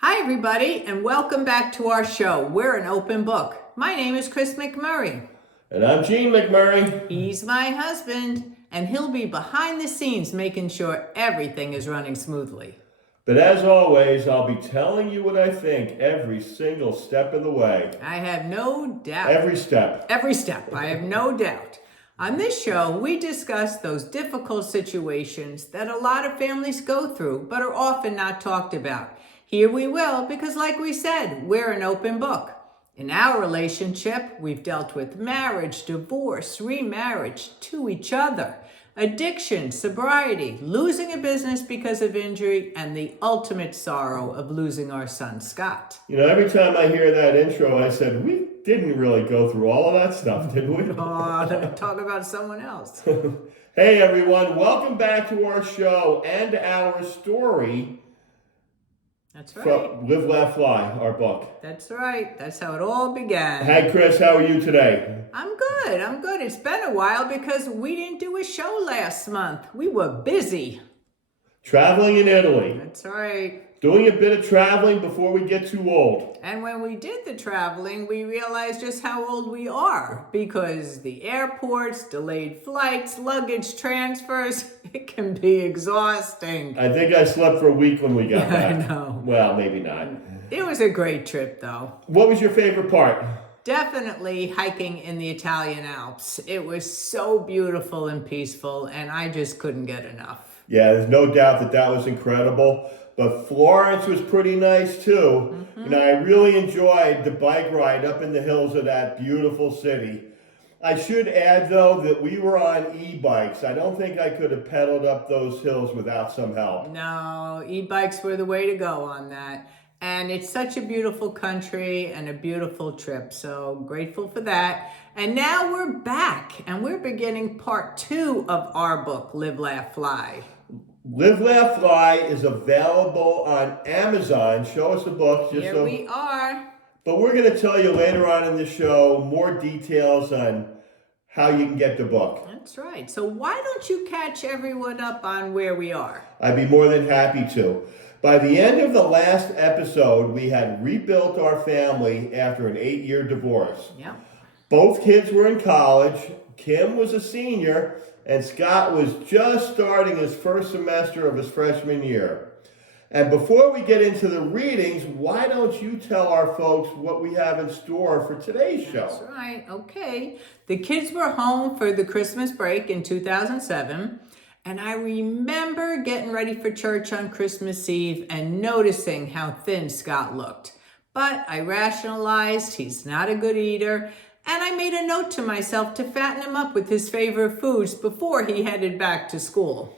Hi, everybody, and welcome back to our show. We're an open book. My name is Chris McMurray. And I'm Gene McMurray. He's my husband, and he'll be behind the scenes making sure everything is running smoothly. But as always, I'll be telling you what I think every single step of the way. I have no doubt. Every step. Every step, I have no doubt. On this show, we discuss those difficult situations that a lot of families go through, but are often not talked about. Here we will, because like we said, we're an open book. In our relationship, we've dealt with marriage, divorce, remarriage, to each other, addiction, sobriety, losing a business because of injury, and the ultimate sorrow of losing our son, Scott. You know, every time I hear that intro, I said, we didn't really go through all of that stuff, did we? Oh, talk about someone else. Hey, everyone. Welcome back to our show and our story. That's right. From Live, Laugh, Fly, our book. That's right. That's how it all began. Hi, Chris. How are you today? I'm good. It's been a while because we didn't do a show last month. We were busy. Traveling in Italy. That's right. Doing a bit of traveling before we get too old. And when we did the traveling, we realized just how old we are because the airports, delayed flights, luggage transfers, it can be exhausting. I think I slept for a week when we got back. I know. Well, maybe not. It was a great trip, though. What was your favorite part? Definitely hiking in the Italian Alps. It was so beautiful and peaceful, and I just couldn't get enough. Yeah, there's no doubt that that was incredible. But Florence was pretty nice too. Mm-hmm. You know, I really enjoyed the bike ride up in the hills of that beautiful city. I should add though that we were on e-bikes. I don't think I could have pedaled up those hills without some help. No, e-bikes were the way to go on that. And it's such a beautiful country and a beautiful trip. So grateful for that. And now we're back and we're beginning part 2 of our book, Live, Laugh, Fly. Live, Laugh, Fly is available on Amazon. Show us the book. Here we are. But we're going to tell you later on in the show more details on how you can get the book. That's right. So why don't you catch everyone up on where we are? I'd be more than happy to. By the end of the last episode, we had rebuilt our family after an 8-year divorce. Yeah. Both kids were in college. Kim was a senior, and Scott was just starting his first semester of his freshman year. And before we get into the readings, why don't you tell our folks what we have in store for today's show? That's right. Okay. The kids were home for the Christmas break in 2007. And I remember getting ready for church on Christmas Eve and noticing how thin Scott looked. But I rationalized he's not a good eater. And I made a note to myself to fatten him up with his favorite foods before he headed back to school.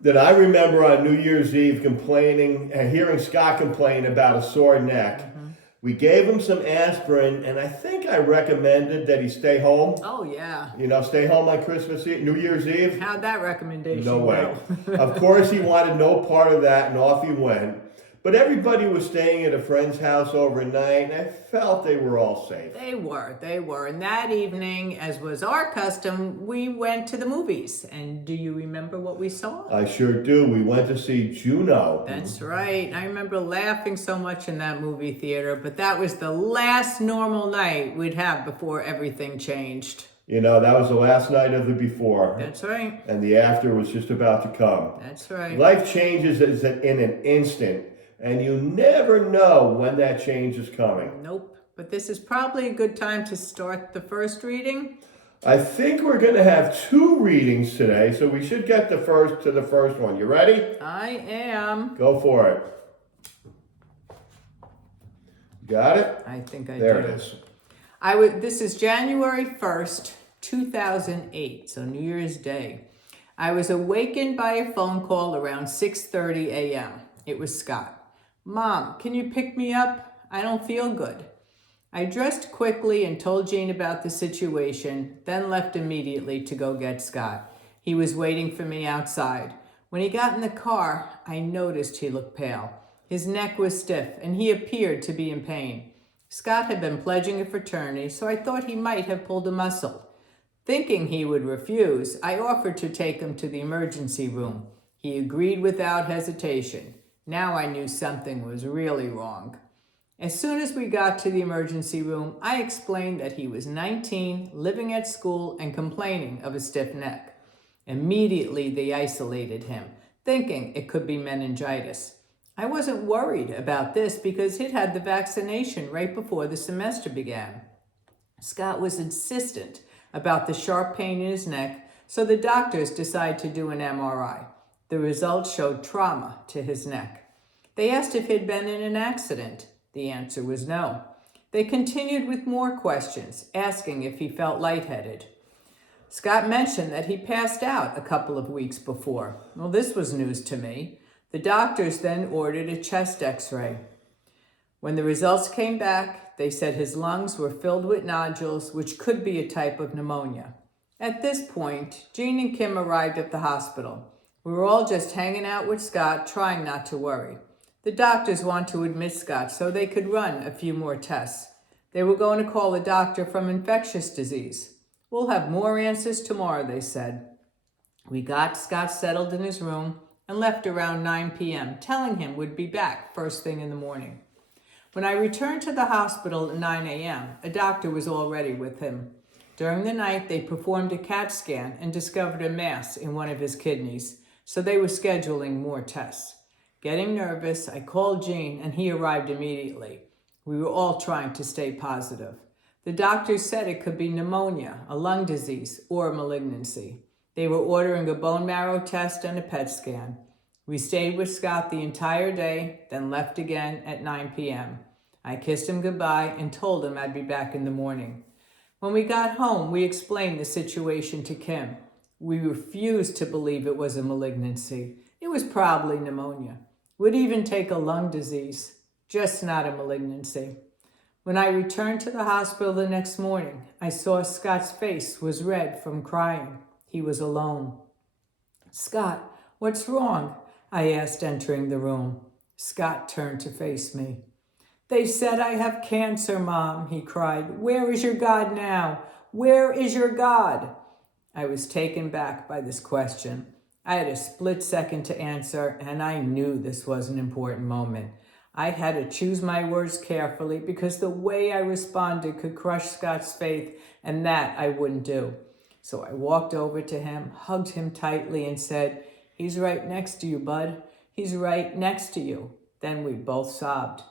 Then I remember on New Year's Eve hearing Scott complain about a sore neck. Mm-hmm. We gave him some aspirin, and I think I recommended that he stay home. Oh, yeah. You know, stay home on Christmas Eve, New Year's Eve. How'd that recommendation No way. go? Of course, he wanted no part of that, and off he went. But everybody was staying at a friend's house overnight, and I felt they were all safe. They were. And that evening, as was our custom, we went to the movies. And do you remember what we saw? I sure do. We went to see Juno. That's right. I remember laughing so much in that movie theater, but that was the last normal night we'd have before everything changed. You know, that was the last night of the before. That's right. And the after was just about to come. That's right. Life changes in an instant. And you never know when that change is coming. Nope. But this is probably a good time to start the first reading. I think we're going to have 2 readings today, so we should get the first one. You ready? I am. Go for it. Got it? I think I do. There it is. This is January 1st, 2008, so New Year's Day. I was awakened by a phone call around 6:30 a.m. It was Scott. Mom, can you pick me up? I don't feel good. I dressed quickly and told Jean about the situation, then left immediately to go get Scott. He was waiting for me outside. When he got in the car, I noticed he looked pale. His neck was stiff, and he appeared to be in pain. Scott had been pledging a fraternity, so I thought he might have pulled a muscle. Thinking he would refuse, I offered to take him to the emergency room. He agreed without hesitation. Now I knew something was really wrong. As soon as we got to the emergency room, I explained that he was 19, living at school, and complaining of a stiff neck. Immediately, they isolated him, thinking it could be meningitis. I wasn't worried about this because he'd had the vaccination right before the semester began. Scott was insistent about the sharp pain in his neck, so the doctors decided to do an MRI. The results showed trauma to his neck. They asked if he'd been in an accident. The answer was no. They continued with more questions, asking if he felt lightheaded. Scott mentioned that he passed out a couple of weeks before. Well, this was news to me. The doctors then ordered a chest x-ray. When the results came back, they said his lungs were filled with nodules, which could be a type of pneumonia. At this point, Jean and Kim arrived at the hospital. We were all just hanging out with Scott, trying not to worry. The doctors want to admit Scott so they could run a few more tests. They were going to call a doctor from infectious disease. We'll have more answers tomorrow, they said. We got Scott settled in his room and left around 9 p.m., telling him we'd be back first thing in the morning. When I returned to the hospital at 9 a.m., a doctor was already with him. During the night, they performed a CAT scan and discovered a mass in one of his kidneys, so they were scheduling more tests. Getting nervous, I called Jean, and he arrived immediately. We were all trying to stay positive. The doctors said it could be pneumonia, a lung disease, or a malignancy. They were ordering a bone marrow test and a PET scan. We stayed with Scott the entire day, then left again at 9 p.m. I kissed him goodbye and told him I'd be back in the morning. When we got home, we explained the situation to Kim. We refused to believe it was a malignancy. It was probably pneumonia. Would even take a lung disease, just not a malignancy. When I returned to the hospital the next morning, I saw Scott's face was red from crying. He was alone. "Scott, what's wrong?" I asked, entering the room. Scott turned to face me. "They said I have cancer, Mom," he cried. "Where is your God now? Where is your God?" I was taken back by this question. I had a split second to answer, and I knew this was an important moment. I had to choose my words carefully because the way I responded could crush Scott's faith, and that I wouldn't do. So I walked over to him, hugged him tightly, and said, "He's right next to you, bud. He's right next to you." Then we both sobbed.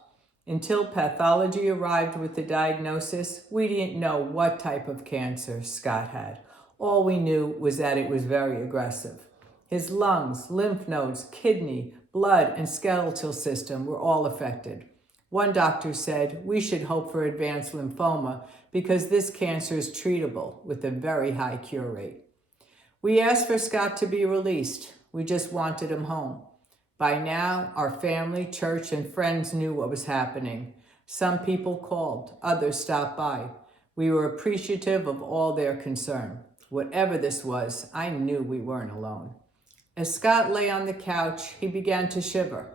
Until pathology arrived with the diagnosis, we didn't know what type of cancer Scott had. All we knew was that it was very aggressive. His lungs, lymph nodes, kidney, blood, and skeletal system were all affected. One doctor said we should hope for advanced lymphoma because this cancer is treatable with a very high cure rate. We asked for Scott to be released. We just wanted him home. By now, our family, church, and friends knew what was happening. Some people called, others stopped by. We were appreciative of all their concern. Whatever this was, I knew we weren't alone. As Scott lay on the couch, he began to shiver.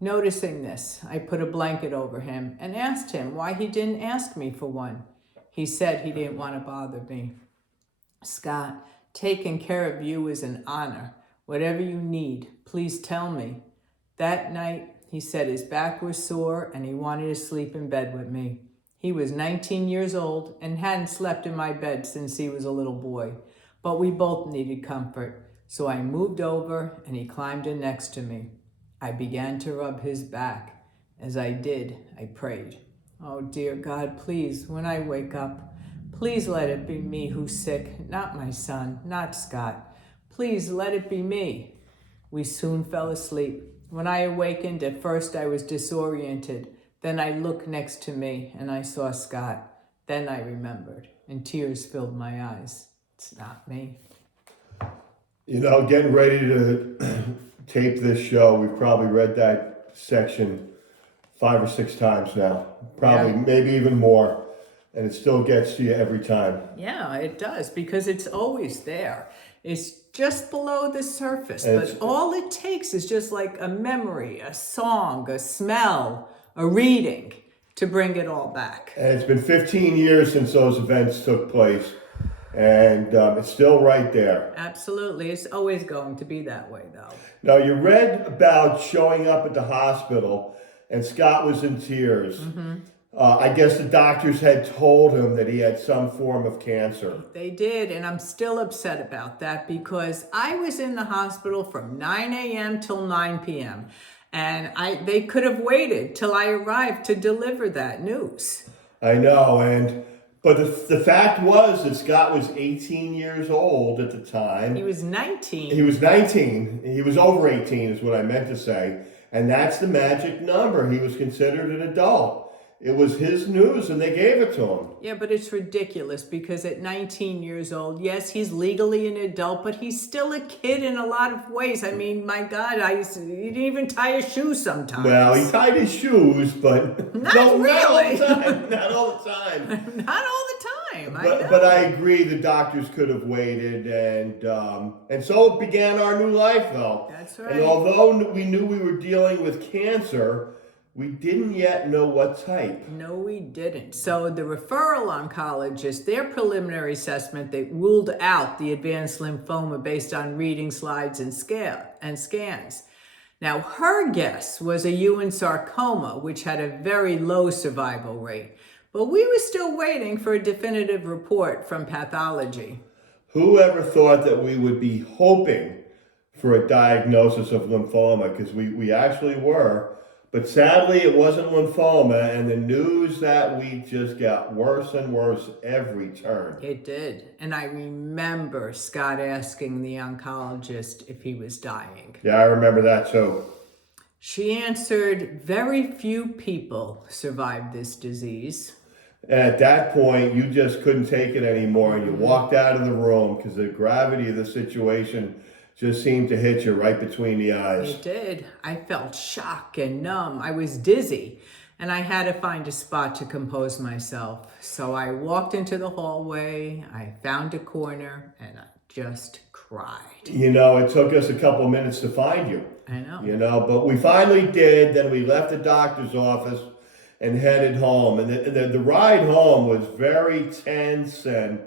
Noticing this, I put a blanket over him and asked him why he didn't ask me for one. He said he didn't want to bother me. "Scott, taking care of you is an honor. Whatever you need, please tell me." That night, he said his back was sore and he wanted to sleep in bed with me. He was 19 years old and hadn't slept in my bed since he was a little boy, but we both needed comfort. So I moved over and he climbed in next to me. I began to rub his back. As I did, I prayed, "Oh, dear God, please, when I wake up, please let it be me who's sick, not my son, not Scott. Please let it be me." We soon fell asleep. When I awakened, at first I was disoriented. Then I looked next to me and I saw Scott. Then I remembered and tears filled my eyes. It's not me. You know, getting ready to tape this show, we've probably read that section 5 or 6 times now. Probably, Yeah. maybe even more. And it still gets to you every time. Yeah, it does, because it's always there. It's just below the surface, And but all it takes is just like a memory, a song, a smell, a reading to bring it all back. And it's been 15 years since those events took place. And it's still right there. Absolutely. It's always going to be that way, though. Now, you read about showing up at the hospital, and Scott was in tears. I guess the doctors had told him that he had some form of cancer. They did, and I'm still upset about that because I was in the hospital from 9 a.m. till 9 p.m. And they could have waited till I arrived to deliver that news. I know, but the fact was that Scott was 18 years old at the time. He was 19. He was 19. He was over 18 is what I meant to say. And that's the magic number. He was considered an adult. It was his news and they gave it to him. Yeah, but it's ridiculous because at 19 years old, yes, he's legally an adult, but he's still a kid in a lot of ways. I mean, my God, he didn't even tie his shoes sometimes. Well, he tied his shoes, but not really. Not all the time. Not all the time. But I agree, the doctors could have waited, and so began our new life, though. That's right. And although we knew we were dealing with cancer, we didn't yet know what type. No, we didn't. So the referral oncologist, their preliminary assessment, they ruled out the advanced lymphoma based on reading slides and scans. Now, her guess was a Ewing sarcoma, which had a very low survival rate. But we were still waiting for a definitive report from pathology. Who ever thought that we would be hoping for a diagnosis of lymphoma? Because we actually were. But sadly, it wasn't lymphoma, and the news that we just got worse and worse every turn. It did. And I remember Scott asking the oncologist if he was dying. Yeah, I remember that too. She answered, very few people survived this disease. And at that point, you just couldn't take it anymore, and you walked out of the room because the gravity of the situation just seemed to hit you right between the eyes. It did. I felt shock and numb. I was dizzy, and I had to find a spot to compose myself. So I walked into the hallway, I found a corner, and I just cried. You know, it took us a couple minutes to find you. I know. You know, but we finally did. Then we left the doctor's office and headed home. And the ride home was very tense, and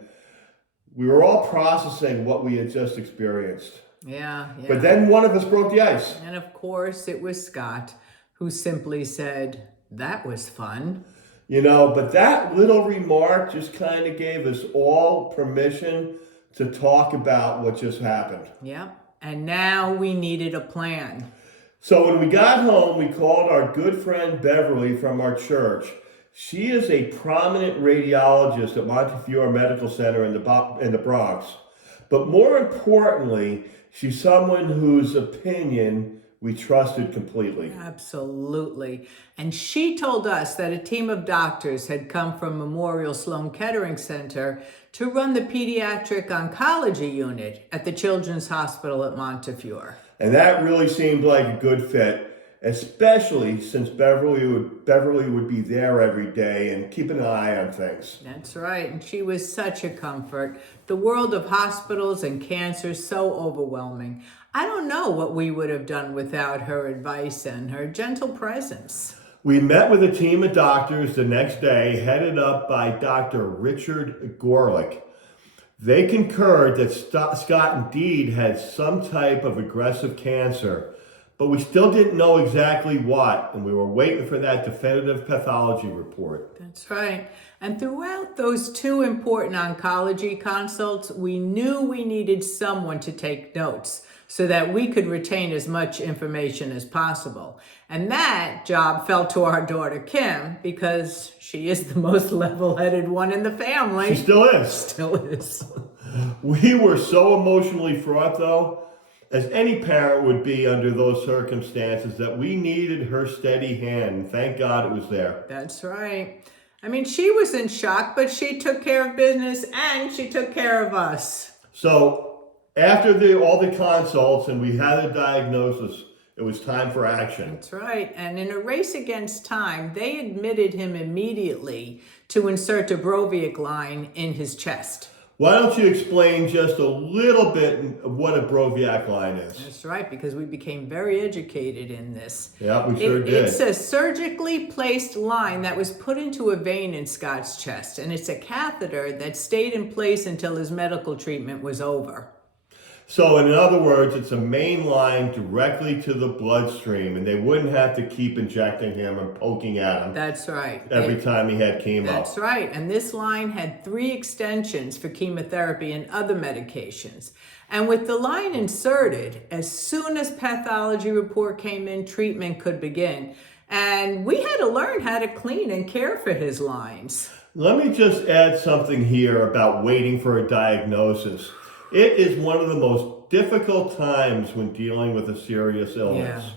we were all processing what we had just experienced. Yeah. But then one of us broke the ice. And of course, it was Scott, who simply said, that was fun. You know, but that little remark just kind of gave us all permission to talk about what just happened. Yep. And now we needed a plan. So when we got home, we called our good friend Beverly from our church. She is a prominent radiologist at Montefiore Medical Center in the Bronx. But more importantly, she's someone whose opinion we trusted completely. Absolutely. And she told us that a team of doctors had come from Memorial Sloan Kettering Center to run the pediatric oncology unit at the Children's Hospital at Montefiore. And that really seemed like a good fit, especially since Beverly would be there every day and keep an eye on things. That's right. And she was such a comfort. The world of hospitals and cancer is so overwhelming. I don't know what we would have done without her advice and her gentle presence. We met with a team of doctors the next day, headed up by Dr. Richard Gorlick. They concurred that Scott indeed had some type of aggressive cancer, but we still didn't know exactly what, and we were waiting for that definitive pathology report. That's right. And throughout those two important oncology consults, we knew we needed someone to take notes so that we could retain as much information as possible. And that job fell to our daughter, Kim, because she is the most level-headed one in the family. She still is. Still is. We were so emotionally fraught, though, as any parent would be under those circumstances, that we needed her steady hand. Thank God it was there. That's right. I mean, she was in shock, but she took care of business and she took care of us. So after all the consults and we had a diagnosis, it was time for action. That's right. And in a race against time, they admitted him immediately to insert a Broviac line in his chest. Why don't you explain just a little bit of what a Broviac line is? That's right, because we became very educated in this. Yeah, we sure did. It's a surgically placed line that was put into a vein in Scott's chest, and it's a catheter that stayed in place until his medical treatment was over. So in other words, it's a main line directly to the bloodstream, and they wouldn't have to keep injecting him and poking at him. That's right. Every time he had chemo. That's right. And this line had 3 extensions for chemotherapy and other medications. And with the line inserted, as soon as pathology report came in, treatment could begin. And we had to learn how to clean and care for his lines. Let me just add something here about waiting for a diagnosis. It is one of the most difficult times when dealing with a serious illness. Yeah.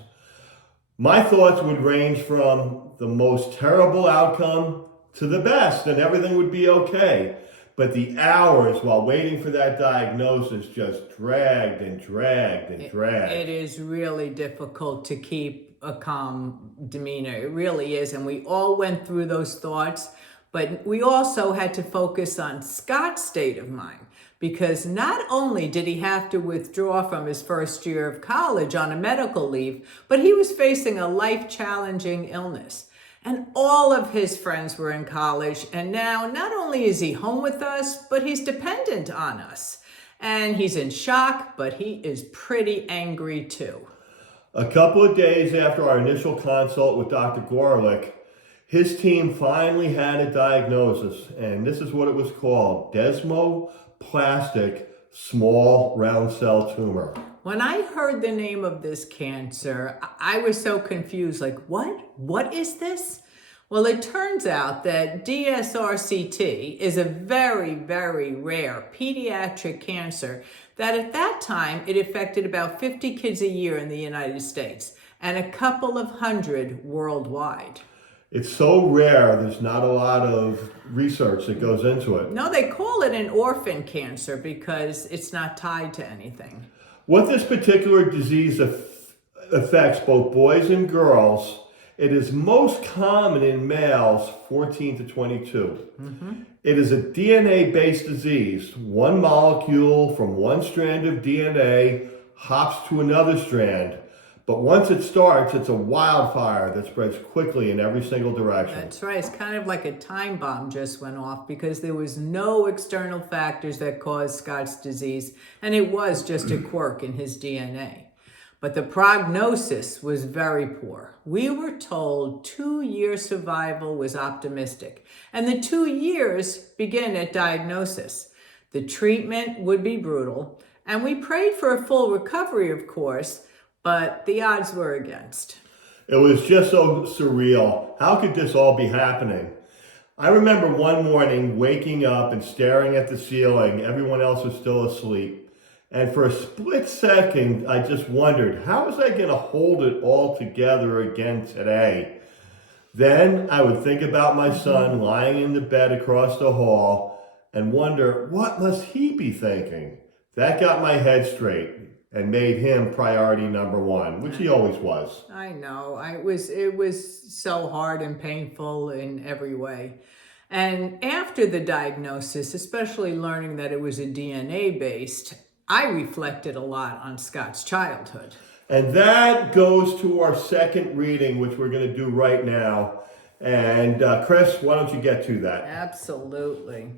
My thoughts would range from the most terrible outcome to the best, and everything would be okay. But the hours while waiting for that diagnosis just dragged and dragged and dragged. It is really difficult to keep a calm demeanor. It really is. And we all went through those thoughts, but we also had to focus on Scott's state of mind. Because not only did he have to withdraw from his first year of college on a medical leave, but he was facing a life-challenging illness. And all of his friends were in college, and now not only is he home with us, but he's dependent on us. And he's in shock, but he is pretty angry too. A couple of days after our initial consult with Dr. Gorelick, his team finally had a diagnosis, and this is what it was called: desmoplastic small round cell tumor. When I heard the name of this cancer, I was so confused, like, what? What is this? Well, it turns out that DSRCT is a very, very rare pediatric cancer that at that time, it affected about 50 kids a year in the United States and a couple of hundred worldwide. It's so rare, there's not a lot of research that goes into it. No, they call it an orphan cancer because it's not tied to anything. What this particular disease affects both boys and girls, it is most common in males 14 to 22. Mm-hmm. It is a DNA-based disease. One molecule from one strand of DNA hops to another strand. But once it starts, it's a wildfire that spreads quickly in every single direction. That's right. It's kind of like a time bomb just went off because there was no external factors that caused Scott's disease, and it was just a quirk in his DNA. But the prognosis was very poor. We were told 2-year survival was optimistic, and the 2 years begin at diagnosis. The treatment would be brutal, and we prayed for a full recovery, of course, but the odds were against. It was just so surreal. How could this all be happening? I remember one morning waking up and staring at the ceiling. Everyone else was still asleep. And for a split second, I just wondered, how was I going to hold it all together again today? Then I would think about my son lying in the bed across the hall and wonder, what must he be thinking? That got my head straight and made him priority number 1, which he always was. I know. It was so hard and painful in every way. And after the diagnosis, especially learning that it was a DNA-based, I reflected a lot on Scott's childhood. And that goes to our second reading, which we're going to do right now. And Chris, why don't you get to that? Absolutely.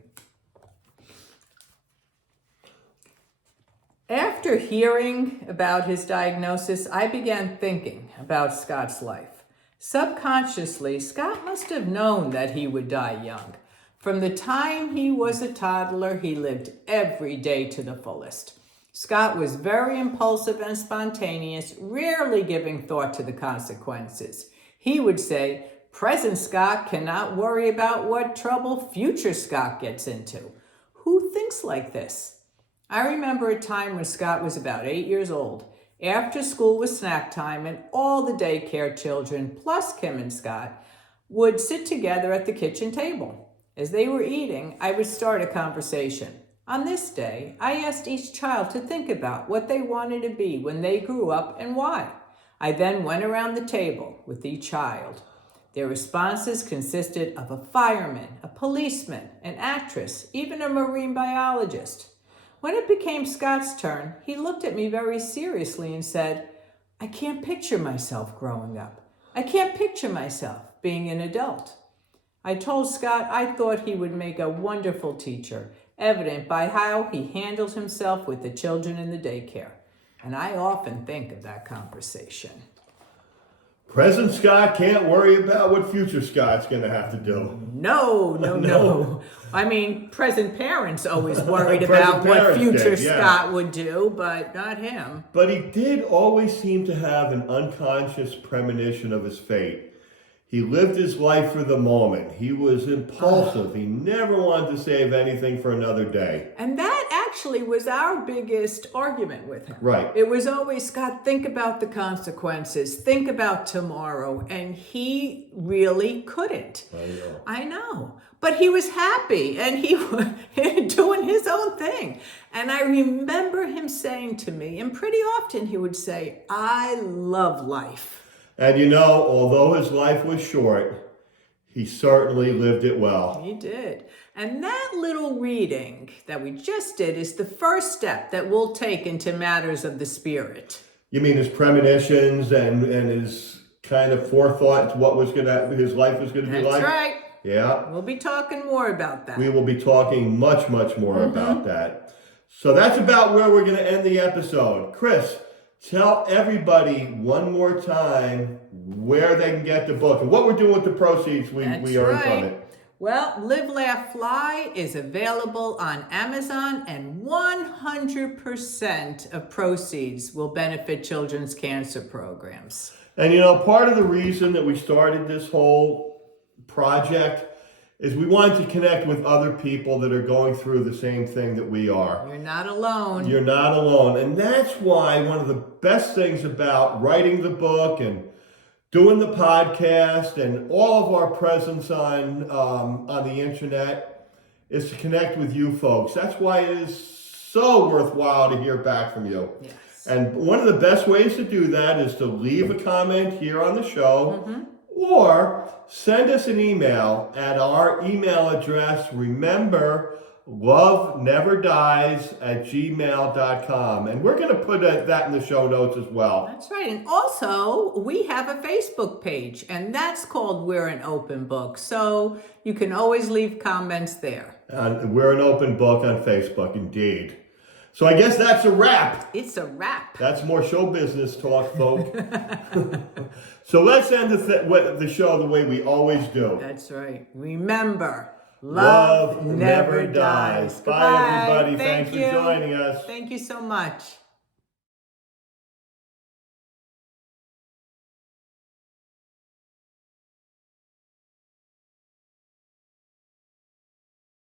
After hearing about his diagnosis, I began thinking about Scott's life. Subconsciously, Scott must have known that he would die young. From the time he was a toddler, he lived every day to the fullest. Scott was very impulsive and spontaneous, rarely giving thought to the consequences. He would say, "Present Scott cannot worry about what trouble future Scott gets into." Who thinks like this? I remember a time when Scott was about 8 years old. After school was snack time, and all the daycare children, plus Kim and Scott, would sit together at the kitchen table. As they were eating, I would start a conversation. On this day, I asked each child to think about what they wanted to be when they grew up and why. I then went around the table with each child. Their responses consisted of a fireman, a policeman, an actress, even a marine biologist. When it became Scott's turn, he looked at me very seriously and said, "I can't picture myself growing up. I can't picture myself being an adult." I told Scott I thought he would make a wonderful teacher, evident by how he handled himself with the children in the daycare. And I often think of that conversation. Present Scott can't worry about what future Scott's going to have to do. No. I mean, present parents always worried Present about what parents future did, yeah. Scott would do, but not him. But he did always seem to have an unconscious premonition of his fate. He lived his life for the moment. He was impulsive. He never wanted to save anything for another day. And that actually was our biggest argument with him. Right. It was always, "Scott, think about the consequences. Think about tomorrow." And he really couldn't. I know. But he was happy and he was doing his own thing. And I remember him saying to me, and pretty often he would say, "I love life." And you know, although his life was short, he certainly lived it well. He did. And that little reading that we just did is the first step that we'll take into matters of the spirit. You mean his premonitions and his kind of forethought into what his life was going to be like? That's right. Yeah. We'll be talking more about that. We will be talking much more about that. So that's about where we're going to end the episode. Chris, tell everybody one more time where they can get the book and what we're doing with the proceeds we earn from it. Well, Live, Laugh, Fly is available on Amazon, and 100% of proceeds will benefit children's cancer programs. And you know, part of the reason that we started this whole project is we wanted to connect with other people that are going through the same thing that we are. You're not alone. You're not alone. And that's why one of the best things about writing the book and doing the podcast and all of our presence on the internet is to connect with you folks. That's why it is so worthwhile to hear back from you. Yes. And one of the best ways to do that is to leave a comment here on the show or send us an email at our email address. Remember, loveneverddies@gmail.com. And we're going to put that in the show notes as well. That's right. And also, we have a Facebook page, and that's called We're an Open Book. So you can always leave comments there. And we're an open book on Facebook, indeed. So I guess that's a wrap. It's a wrap. That's more show business talk, folk. So let's end the show the way we always do. That's right. Remember, love never dies. Bye, Goodbye. everybody. Thank Thanks you. for joining us. Thank you so much.